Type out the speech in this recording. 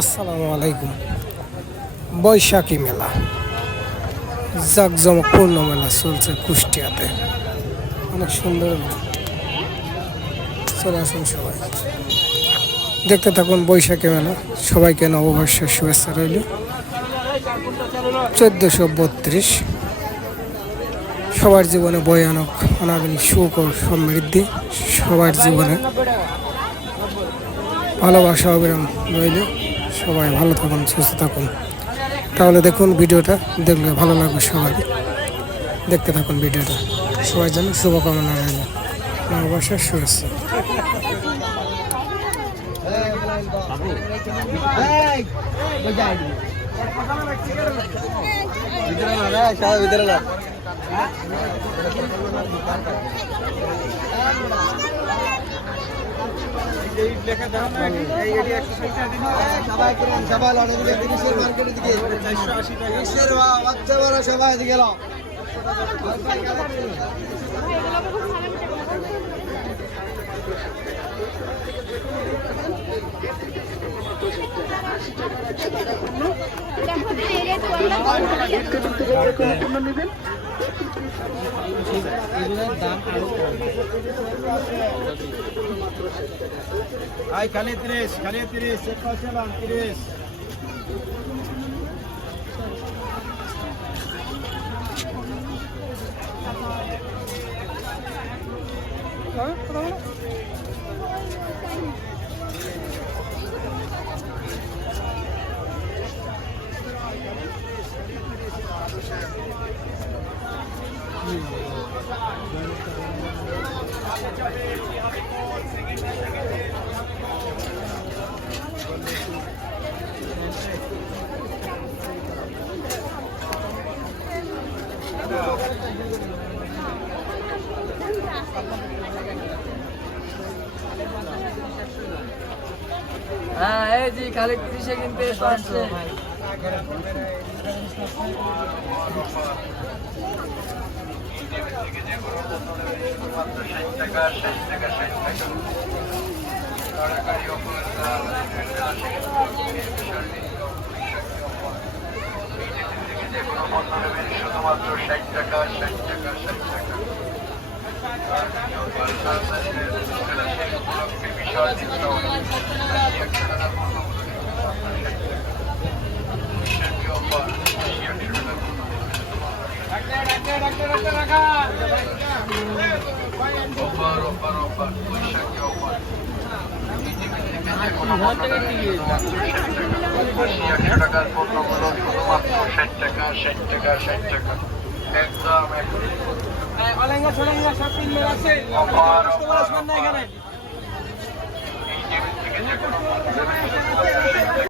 আসসালামু আলাইকুম। বৈশাখী মেলা, জাঁকজমকপূর্ণ মেলা চলছে কুষ্টিয়াতে। অনেক সুন্দর মেলা। চলে আসুন সবাই, দেখতে থাকুন বৈশাখী মেলা। সবাইকে নববর্ষের শুভেচ্ছা রইল। 1432 সবার জীবনে ভয়ানক অনাবিল সুখ ও সমৃদ্ধি। সবার জীবনে ভালোবাসা অবিরাম রইল। সবাই ভালো থাকুন, সুস্থ থাকুন। তাহলে দেখুন ভিডিওটা, দেখলে ভালো লাগবে সবাই। দেখতে থাকুন ভিডিওটা। সবাই যেন শুভকামনা রইল, নববর্ষের শুভেচ্ছা। সবাই গেল খালি 30 এক পাশে 30। হ্যাঁ, এই জি খালি 30-এ কিনতে আসছে। শুধুমাত্র 60 টাকা 60 টাকা 60 টাকা। বিশাল টাকার পণ্যগুলো শুধুমাত্র 60 টাকা 60 টাকা 60 টাকা একদম অফার